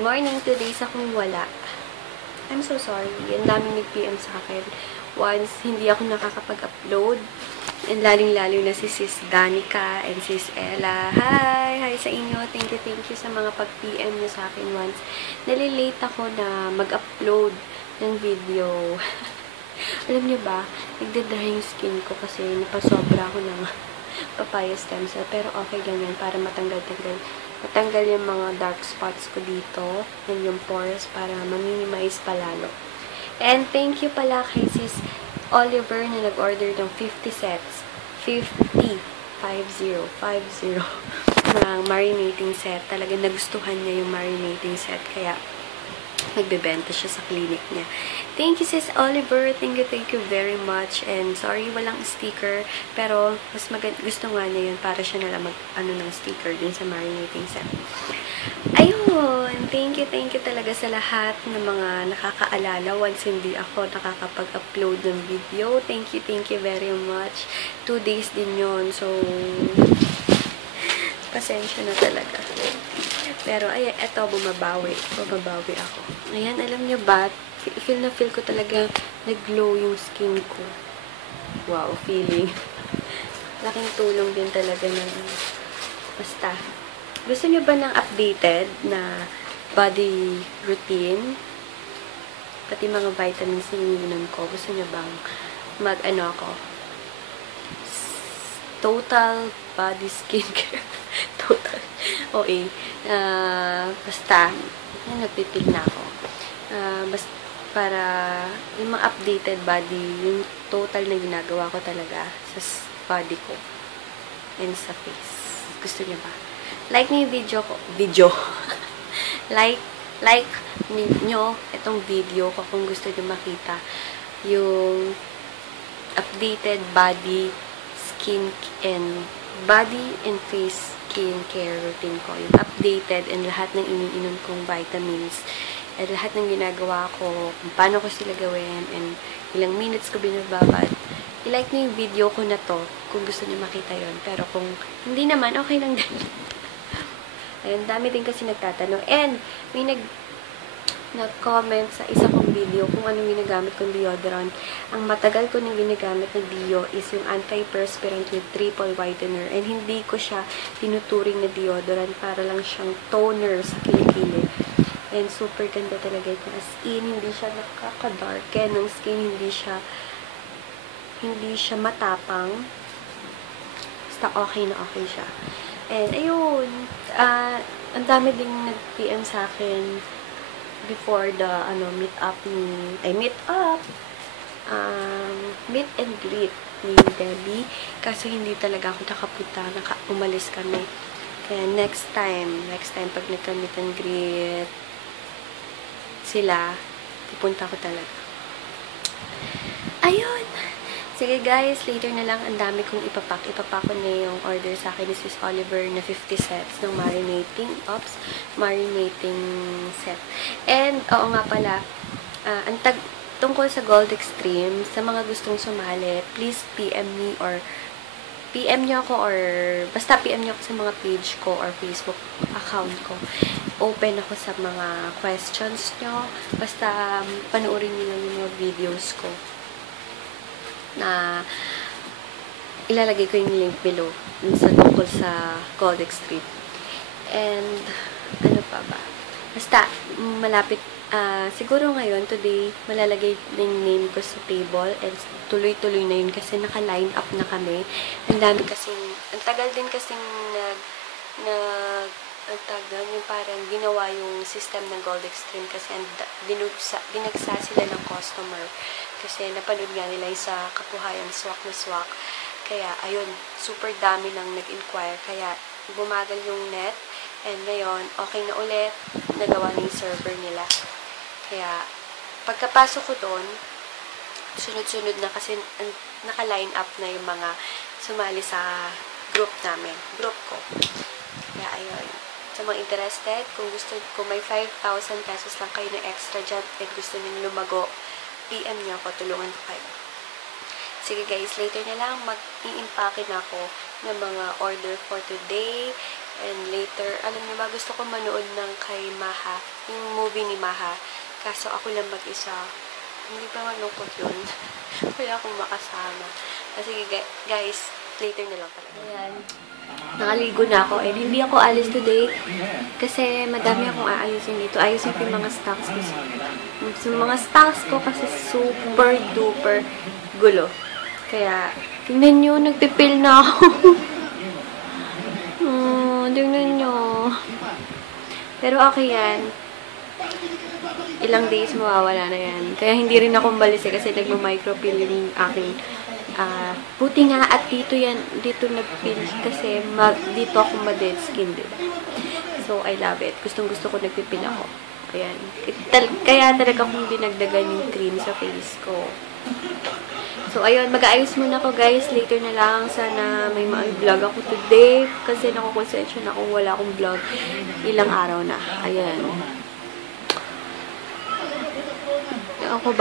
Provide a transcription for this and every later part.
morning. Today's akong wala. I'm so sorry. Ang daming nag-PM sa akin. Once, hindi ako nakakapag-upload. And laling-lalo na si Sis Danica and Sis Ella. Hi! Hi sa inyo. Thank you sa mga pag-PM nyo sa akin once. Nalilate ako na mag-upload ng video. Alam niyo ba, nagda-dry yung skin ko kasi napasobra ako ng papaya stem cell. Pero okay lang yan para matanggal yung mga dark spots ko dito and yung pores para ma-minimize palalo. And thank you pala kay Sis Oliver na nag-order ng 50 sets. 50 ng marinating set. Talagang nagustuhan niya yung marinating set. Kaya nagbebenta siya sa clinic niya. Thank you, Sis Oliver. Thank you very much. And sorry, walang sticker. Pero, mas gusto nga niya yun para siya nalang ng sticker dun sa marinating set. Ayun! Thank you talaga sa lahat ng mga nakakaalala once hindi ako nakakapag-upload ng video. Thank you very much. 2 days din yun. So, pasensya na talaga. Pero, ayan, eto, bumabawi ako. Ayan, alam niyo ba, feel ko talaga nag-glow yung skin ko. Wow, feeling. Laking tulong din talaga ng, basta. Gusto niyo ba ng updated na body routine? Pati mga vitamins na iniinom ko. Gusto niyo bang ako? Total body skincare. Total. Okay. Basta, nagpipil na ako. Basta, para yung mga updated body, yung total na ginagawa ko talaga sa body ko and sa face. Gusto niyo ba? Like niyo yung video ko. like niyo itong video ko kung gusto niyo makita yung updated body and face skincare routine ko. Yung updated and lahat ng iniinom kong vitamins at lahat ng ginagawa ko, kung paano ko sila gawin and ilang minutes ko binababad. I-like niyo yung video ko na to kung gusto niyo makita yon. Pero kung hindi naman, okay lang din. Ayun, dami din kasi nagtatanong. And may nag-comment sa isa kong video kung anong ginagamit kong deodorant. Ang matagal ko nang ginagamit na deo is yung antiperspirant with triple whitener. And hindi ko siya tinuturing na deodorant, para lang siyang toner sa kilikili. And super ganda talaga ito. As in, hindi siya nakaka-darken ng skin. Hindi siya matapang. Basta okay na okay siya. And ayun, ang dami ding nag-PM sa akin before the meet and greet ni Debbie. Kaso hindi talaga ako nakapunta, umalis kami. Kaya next time pag nagka-meet and greet sila, pupunta ko talaga. Ayun! Sige guys, later na lang, ang dami kong ipapak. Ipapak ko na yung order sa akin ni Sis Oliver na 50 sets ng marinating set. And, oo nga pala, tungkol sa Gold Extreme, sa mga gustong sumali, please PM me or PM nyo ako or basta PM nyo ako sa mga page ko or Facebook account ko. Open ako sa mga questions nyo. Basta panoorin nyo lang yung mga videos ko na ilalagay ko yung link below sa tungkol sa Gold Extreme. And ano pa ba? Basta malapit siguro ngayon, today, malalagay na yung name ko sa table and tuloy-tuloy na yun kasi naka-line up na kami. Ang dami kasing, ang tagal din kasing yung parang ginawa yung system ng Gold Extreme kasi binagsa sila ng customer kasi napanood nga nila sa kapuhayan swak na swak. Kaya, ayun, super dami nang nag-inquire. Kaya, bumagal yung net and ngayon, okay na ulit, nagawa na yung server nila. Kaya, pagkapasok ko doon, sunod-sunod na kasi naka-line up na yung mga sumali sa group ko. Kaya, ayun. Sa mga interested, kung may 5,000 pesos lang kayo na extra dyan at gusto nyo lumago, PM nyo ako, tulungan ko kayo. Sige guys, later na lang mag-i-impake na ako ng mga order for today. And later, alam niyo ba, gusto ko manood ng kay Maha, yung movie ni Maha. Kaso ako lang mag-isa. Hindi pa malungkot yun. Wala akong makasama. Sige guys, later na lang talaga. Ayan. Nakaligo na ako. And hindi ako alis today kasi madami akong aayusin dito. Ayusin ko yung mga stocks ko. So, mga stocks ko kasi super duper gulo. Kaya, tingnan nyo, nagpipil na ako. Tingnan nyo. Pero okay yan. Ilang days mawawala na yan. Kaya hindi rin ako malis kasi nagma-micropeel yung aking buti nga at dito nagpeel kasi dito ako ma-dead skin, diba? So, I love it. Gustong-gusto ko nagpipil ako. Ayan. Kaya talaga kong dinagdagan yung cream sa face ko. So, ayun. Mag-aayos muna ako, guys. Later na lang. Sana may ma-vlog ako today. Kasi nakukonsensya na kung wala akong vlog ilang araw na. Ayan. Ako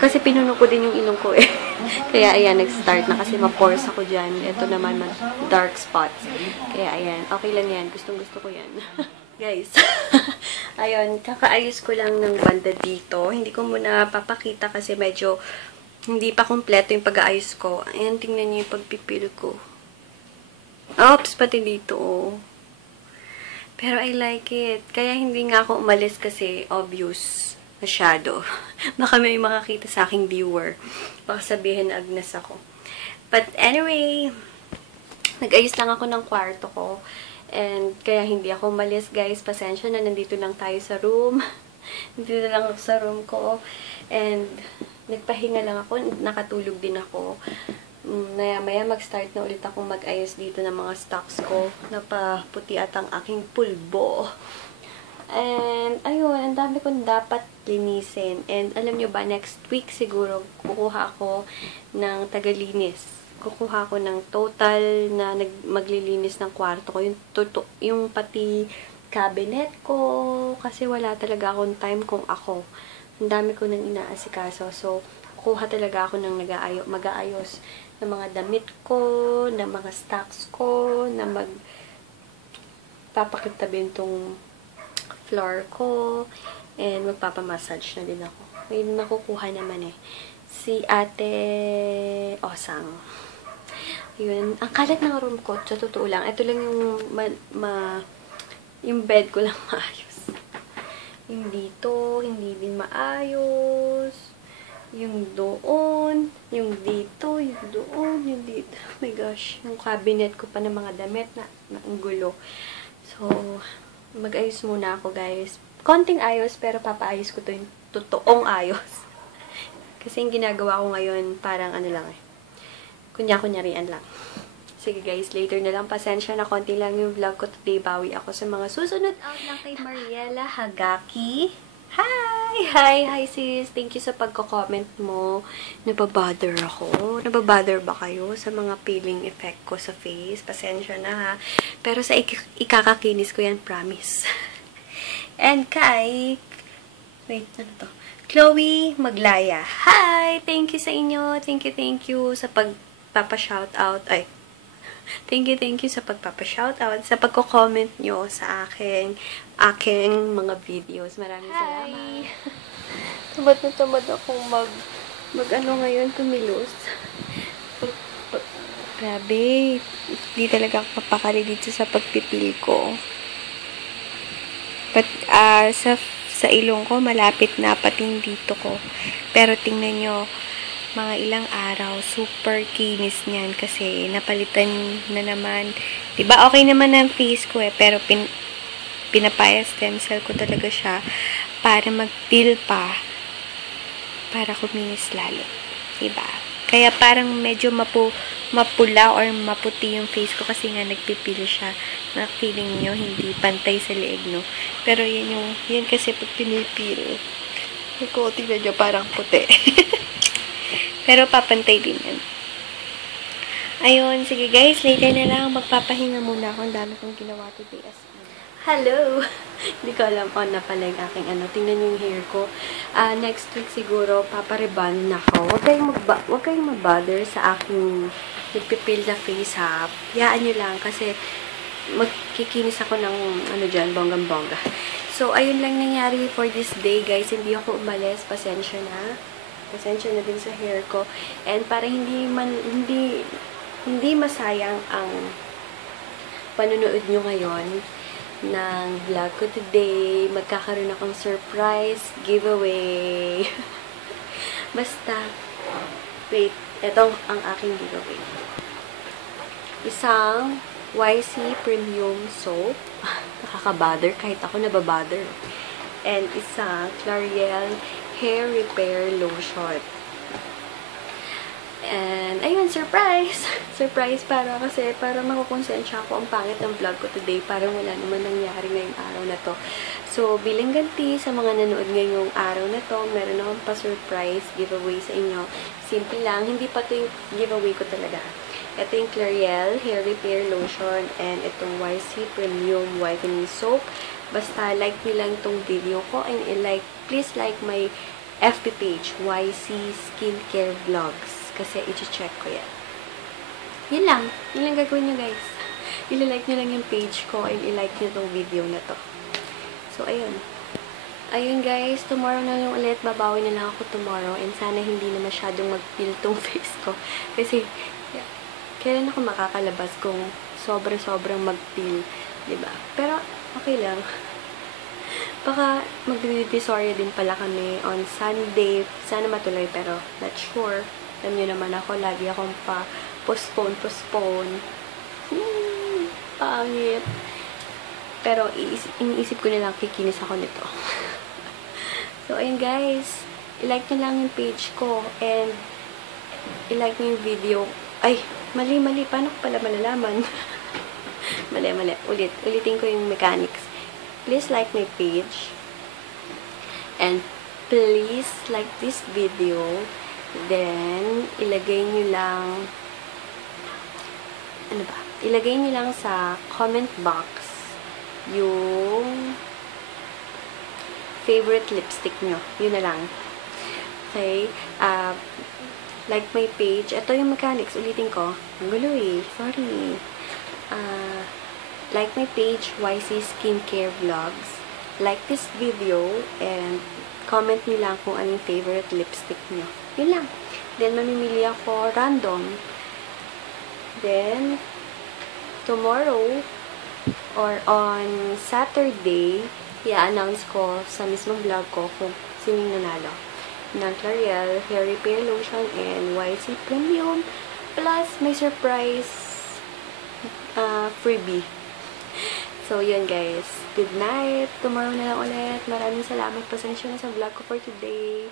kasi pinuno ko din yung ilong ko eh. Kaya ayan, nag-start na kasi ma-pores ako dyan. Ito naman, dark spots. Kaya ayan, okay lang yan. Gustong-gusto ko yan. Guys, ayun, kakaayos ko lang ng banda dito. Hindi ko muna papakita kasi medyo hindi pa kompleto yung pag-aayos ko. Ayan, tingnan niyo yung pagpipil ko. Oops, pati dito. Pero I like it. Kaya hindi nga ako umalis kasi obvious. Masyado. Baka may makakita sa aking viewer. Baka sabihin Agnes ako. But anyway, nag-ayos lang ako ng kwarto ko. And kaya hindi ako umalis, guys. Pasensya na, nandito lang tayo sa room. Nandito lang ako sa room ko. And nagpahinga lang ako. Nakatulog din ako. Maya mag-start na ulit akong mag-ayos dito ng mga stocks ko. Napaputi at ang aking pulbo. And, ayun, ang dami kong dapat linisin. And, alam nyo ba, next week siguro, kukuha ako ng tagalinis. Kukuha ako ng total na maglilinis ng kwarto ko. Yung pati cabinet ko. Kasi wala talaga akong time kung ako. Ang dami ko nang inaasikaso. So, kukuha talaga ako ng mag-aayos ng mga damit ko, ng mga stocks ko, na papakitabi itong floor ko, and magpapamassage na din ako. May makukuha naman eh. Si Ate Osang. Yun. Ang kalat ng room ko, sa totoo lang. Ito lang yung yung bed ko lang maayos. Yung dito, hindi din maayos. Yung doon, yung dito, yung doon, yung dito. Oh my gosh. Yung cabinet ko pa ng mga damit na ang gulo. So, mag-ayos muna ako, guys. Konting ayos, pero papaayos ko to yung totoong ayos. Kasi yung ginagawa ko ngayon, parang ano lang eh. Kunya-kunyarian lang. Sige guys, later na lang. Pasensya na, konti lang yung vlog ko today. Bawi ako sa mga susunod. Out lang kay Mariela Hagaki. Hi sis. Thank you sa pagko-comment mo. Nababother ako. Nababother ba kayo sa mga peeling effect ko sa face? Pasensya na ha. Pero sa ikakakinis ko yan, promise. And kay, wait, ano to? Chloe Maglaya. Hi! Thank you sa inyo. Thank you sa pagpapa-shoutout. Ay, thank you sa pagpapa-shoutout, sa pagko-comment nyo sa aking mga videos. Maraming salamat. Tamad na tamad akong mag-ano ngayon, kumilos. Grabe. Hindi talaga ako papakali dito sa pagpipil ko. But, sa ilong ko, malapit na pating dito ko. Pero tingnan nyo, mga ilang araw, super kinis niyan kasi napalitan na naman. Diba, okay naman ang face ko eh, pero pinapaya stem cell ko talaga siya para mag-peel pa, para kuminis lalo. Diba? Kaya parang medyo mapula or maputi yung face ko kasi nga nagpipil siya. Na feeling nyo, hindi pantay sa leeg, no? Pero yan kasi pag pinipil, ko, tingnan nyo, parang puti. Pero papantay din yan. Ayun, sige guys, later na lang, magpapahinga muna ako. Ang dami kong ginawa today as hello! Hindi ko alam on na pala yung aking ano. Tingnan yung hair ko. Next week siguro, papareband na ako. Huwag kayong mag-bother sa aking nagpipil na face ha. Hayaan nyo lang kasi magkikinis ako ng ano dyan, bonggang-bongga. So, ayun lang nangyari for this day, guys. Hindi ako umalis. Pasensya na. Pasensya na din sa hair ko. And para hindi masayang ang panunood nyo ngayon ng vlog ko today, magkakaroon akong surprise giveaway. Basta, wait, ito ang aking giveaway. Isang YC Premium Soap. Nakaka-bother, kahit ako nababother. And isang L'Oreal Hair Repair Lotion. And, ayun, surprise! Surprise para makukonsensya ako ang pangit ng vlog ko today. Parang wala naman nangyari ngayong araw na to. So, bilang ganti sa mga nanood ngayong araw na to, meron akong pa-surprise giveaway sa inyo. Simple lang, hindi pa to yung giveaway ko talaga. Ito yung L'Oreal Hair Repair Lotion and itong YC Premium Whitening Soap. Basta like nyo lang itong video ko and please like my FB page, YC Skincare Vlogs. Kasi i-check ko yan. Yun lang. Yun lang gagawin nyo, guys. I-like nyo lang yung page ko and i-like nyo itong video na to. So, ayun. Ayun, guys. Tomorrow na lang ulit. Babawi na lang ako tomorrow and sana hindi na masyadong mag-peel tong face ko. Kasi, kailan ako makakalabas kung sobrang mag-peel, diba? Pero, okay lang. Baka mag-divisoria din pala kami on Sunday. Sana matuloy, pero not sure. Alam nyo naman ako, lagi akong postpone. Pangit. Pero, iniisip ko na lang, kikinis ako nito. So, ayun guys. I-like nyo lang yung page ko and i-like nyo yung video. Ay, mali. Paano ko pala malalaman? mali. Ulitin ko yung mechanics. Please like my page. And please like this video. Then, ilagay nyo lang sa comment box yung favorite lipstick nyo. Yun na lang. Okay? Like my page. Ito yung mechanics. Ulitin ko. Ang gulo eh. Sorry. Like my page, YC Skincare Vlogs. Like this video and comment nyo lang kung anong favorite lipstick nyo. Yun lang. Then, mamimili ako random. Then, tomorrow or on Saturday, i-announce ko sa mismong vlog ko kung sinong nanalo ng L'Oreal Hair Repair Lotion and YC Premium plus may surprise freebie. So, yun guys. Good night. Tomorrow na lang ulit. Maraming salamat. Pasensya na sa vlog ko for today.